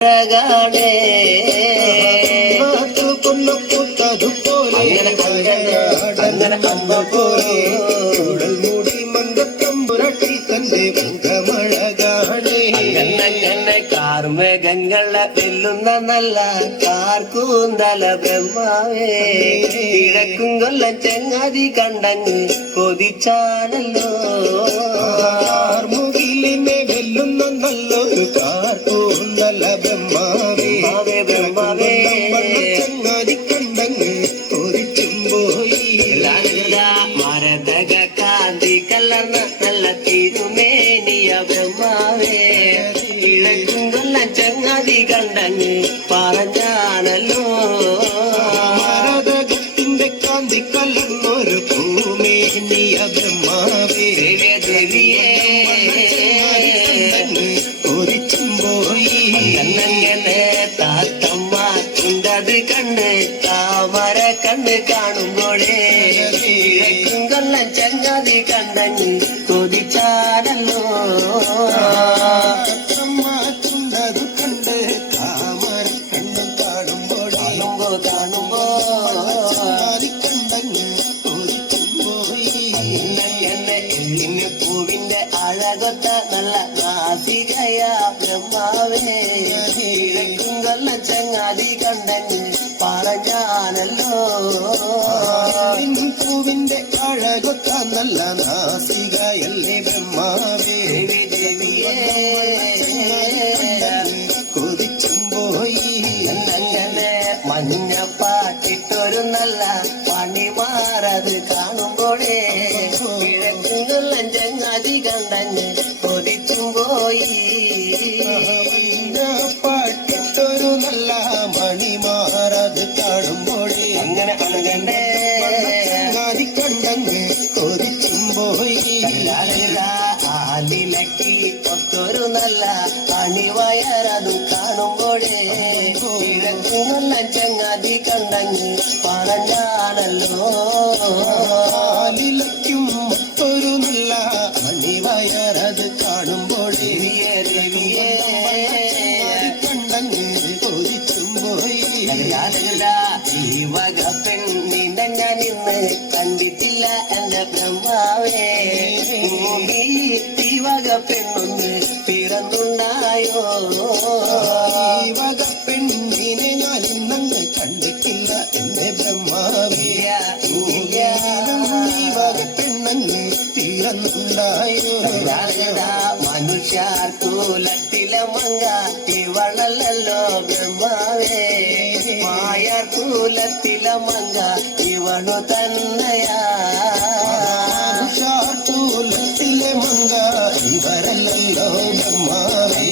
ാണേ അങ്ങനെ അമ്മ പോലെ മൂടി മന്ദത്തമ്പുരട്ടിൽ തന്റെ മുഖമഴകാണേ അങ്ങനെ കാർമേഘങ്ങളെ വെല്ലുന്ന നല്ല കാർക്കൂന്തല ബ്രഹ്മാവേ കിഴക്കും കൊല്ലം ചെങ്ങാതി കണ്ടങ്ങ് കൊതിച്ചാണല്ലോ മുകിലിനെ വെല്ലുന്ന നല്ലൊരു കാർക്കൂന്തല ബ്രഹ്മാവേ ബ്രഹ്മാവേ ചെങ്ങാതി കണ്ടങ്ങ് കൊതിച്ചും പോയി മരതക കാന്തി കലർന്ന നല്ല തിരുമേനിയ ബ്രഹ്മാവേ കിഴക്കും കൊല്ലം ചങ്ങാതി കണ്ടങ്ങ് പറഞ്ഞാണല്ലോ മരതകത്തിന്റെ കാന്തി കലർന്നൊരു ഭൂമേനിയ ബ്രഹ്മാവേ ദേവിയേ കൊതിച്ചും പോയി അങ്ങനെ താത്തമ്മ ഉണ്ടത് കണ്ട് താമര കണ്ട് കാണുമ്പോഴേ കിഴക്കും കൊല്ലം ചങ്ങാതി കണ്ടങ്ങ് കൊതിച്ചാണല്ലോ ത് കണ്ട് താമര കണ്ണു കാണുമ്പോ കണ്ടങ്ങ് കൊതിച്ചും പോയി എല്ലിന് പൂവിന്റെ അഴകൊത്ത നല്ല നാസികയ ബ്രഹ്മാവേ കിഴക്കും കൊല്ലം ചങ്ങാതി കണ്ടങ്ങ് പറഞ്ഞാണല്ലോ പൂവിന്റെ അഴകൊത്ത നല്ല നാസികയല്ലേ ബ്രഹ്മാവേ ദേവിയേ കൊതിച്ചും പോയി അങ്ങനെ മഞ്ഞപ്പാട്ടിട്ടൊരു നല്ല പണിമാറത് കാണുമ്പോഴേ കിഴക്കും കൊല്ലം ചങ്ങാതി കണ്ടങ്ങ് കൊതിച്ചും പോയി പാട്ടിട്ടൊരു നല്ല മണിമാറത് കാണുമ്പോഴേ അങ്ങനെ അണകണ്ടേ കണ്ടങ്ങ് കൊതിച്ചും പോയി ആലിലക്കി ഒത്തൊരു നല്ല അണിവയറതും കാണുമ്പോഴേ കിഴക്കും കൊല്ലം ചങ്ങാതി കണ്ടങ്ങ് പറഞ്ഞാണല്ലോ ആലിലയ്ക്കും ഒരു നല്ല അണിവയറത് കാണുമ്പോഴേ കണ്ടങ്ങ് കൊതിച്ചും പോയി ഈ വക പെണ്ണിനെ ഞാൻ ഇന്ന് കണ്ടിട്ടില്ല എന്റെ ബ്രഹ്മാവേ ഈ വക പെണ്ണൊന്ന് പിറന്നുണ്ടായോ ഈ വക പെണ്ണിനെ ഞാൻ ഇന്നങ്ങ് കണ്ടിട്ടില്ല എന്റെ ബ്രഹ്മാവേ ഈ വക പെണ്ണങ്ങ് തീർന്നുണ്ടായോ മനുഷ്യാർക്കൂലത്തിലെ മങ്ക ഇവളല്ലോ ബ്രഹ്മാവേ മായാർക്കൂലത്തിലെ മങ്ക ഇവണു തന്നെയാ മനുഷ്യാർക്കൂലത്തിലെ മങ്ക ഇവരല്ലോ ബ്രഹ്മാവേ